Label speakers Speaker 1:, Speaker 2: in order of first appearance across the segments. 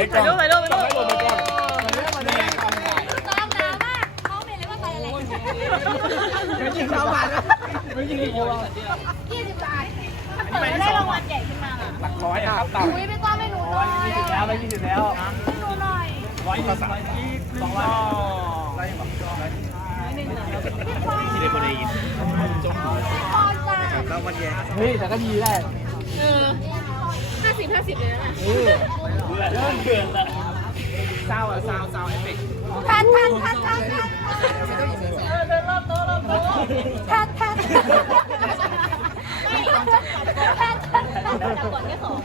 Speaker 1: ถ่ายรูปถ่ายรูปถ่ายรูป
Speaker 2: ไม่หล่นไปก่อนมาเนี่ย
Speaker 3: ตามน้ำอ่ะเขาไม่เลยว่าไปอะไร
Speaker 2: ไม่จริงเราผ่านนะไม่จริงเรา
Speaker 3: 20 บาทถ้าเปิดได้รางวัลใหญ่ขึ้นมาอ่ะ
Speaker 2: หลักร้อยครับต่ำ
Speaker 3: อุ้ยไม่ต้องไม่หนูหน่อย
Speaker 2: แล้วไป20แล้ว
Speaker 3: ให้หนูหน่อย
Speaker 2: 120 200อะไรแบบที่ได้คนได้ยิน
Speaker 3: พี่ปอนจ้า
Speaker 2: แล้วมันแย่เฮ้ยแต่ก็ดีได้
Speaker 3: 50 เลยนะ
Speaker 2: เบื่อละซาวเอฟเฟกต์
Speaker 3: ทันเดินรอบโต๊ะทันก่อนแค่2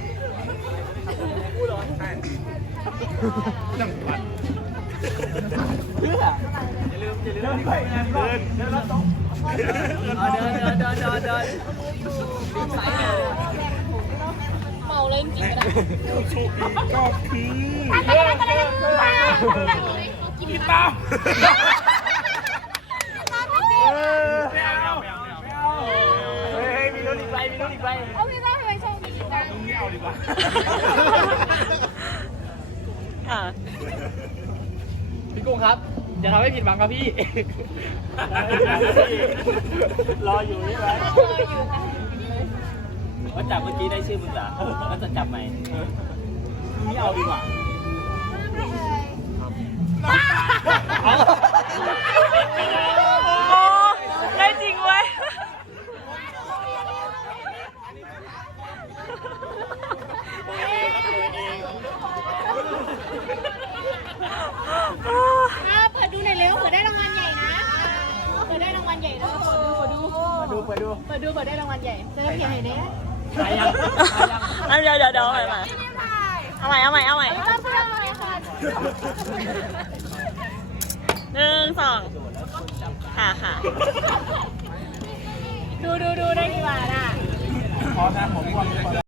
Speaker 2: นั่งปัดเพื่ออย่าลืมเดินรอบโต๊ะเดินสาย
Speaker 3: เมาเลยจริงๆนะ
Speaker 2: โชคดีก็คือ
Speaker 3: กินตาม
Speaker 2: ไม่เอาเฮ้ยมีรถอีกใบ
Speaker 3: เอาพี่ว่าไปโชว์ดีจัง
Speaker 2: ไม่เอาดีกว่า
Speaker 1: ค่ะ
Speaker 2: พี่กุ้งครับอย่าทำให้ผิดหวังครับพี่รออยู่นี่ไหมว่าจับเมื่อกี้ได้ชื่อมึงเหรอแล้วจะจับไหมไม่เอาดีกว่าเอา
Speaker 1: โอ้ได้จริงเว้ย
Speaker 3: เปิดดูหน่อยเร็วเปิดได้รางวัลใหญ่นะเปิดได้รางวัลใหญ่แล้วเปิดได้รางวัลใหญ่เจอเขียนให้เนี่ย
Speaker 1: เดี๋ยวเอาใหม่เอาใหม่
Speaker 3: ต้องเพื่อนเลยค่ะ
Speaker 1: 1 2ค่ะ
Speaker 3: ดูได้กี่บาทอ่ะ
Speaker 2: พอนะผม